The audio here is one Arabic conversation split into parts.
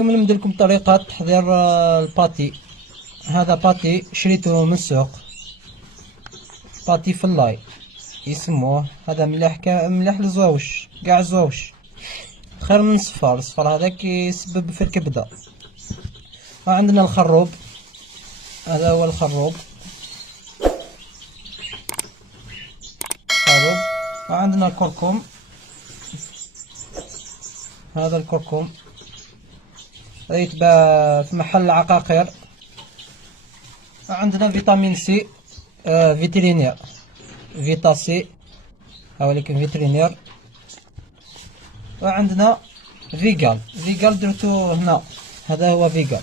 اليوم ندير لكم طريقة تحضير الباتي. هذا باتي شريته من السوق، باتي فلاي يسموه. هذا مليح للزواوش، قاع الزواوش خير من الصفار هذاك يسبب في الكبدة. وعندنا الخروب، هذا هو الخروب. وعندنا الكركم، هذا الكركم يتباع في محل العقاقير. عندنا فيتامين سي، فيترينير، فيتا سي ولكن فيترينير. وعندنا فيجال درتو هنا، هذا هو فيجال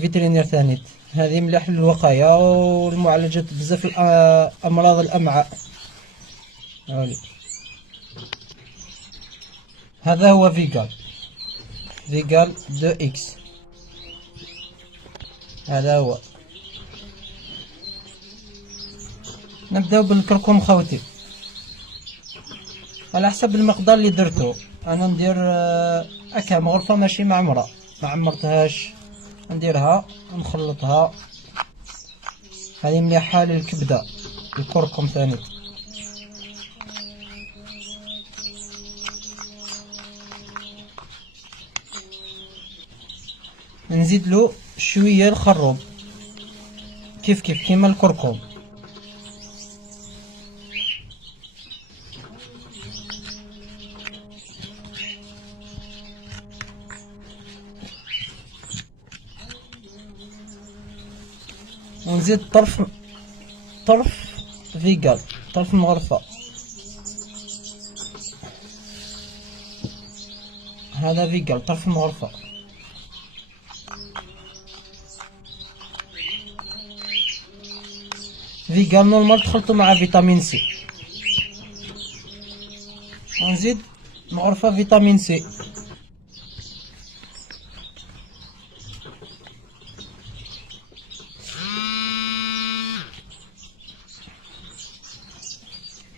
فيترينير ثاني. هذه مليح للوقاية والمعالجة بزاف أمراض الأمعاء. هذا هو فيجال 2X، هذا هو. نبداو بالكركم خوتي على حسب المقدار اللي درتو. انا ندير هكا مغرفه ماشي معمره، ما عمرتهاش، نديرها نخلطها. هذه مليحه للكبده. الكركم ثاني نزيد له شويه الخروب كيف كيما الكركم. ونزيد طرف فيجال، طرف مغرفة. هذا فيجال طرف مغرفة. فيجال نورمال تخلطو مع فيتامين سي. ونزيد مغرفة فيتامين سي.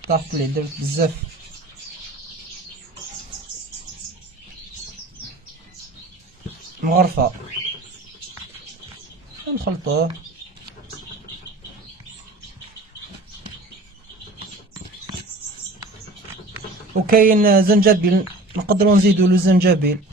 طاحت لي، درت بزاف. مغرفة نخلطوه. وكاين زنجبيل، نقدروا نزيدوا له زنجبيل.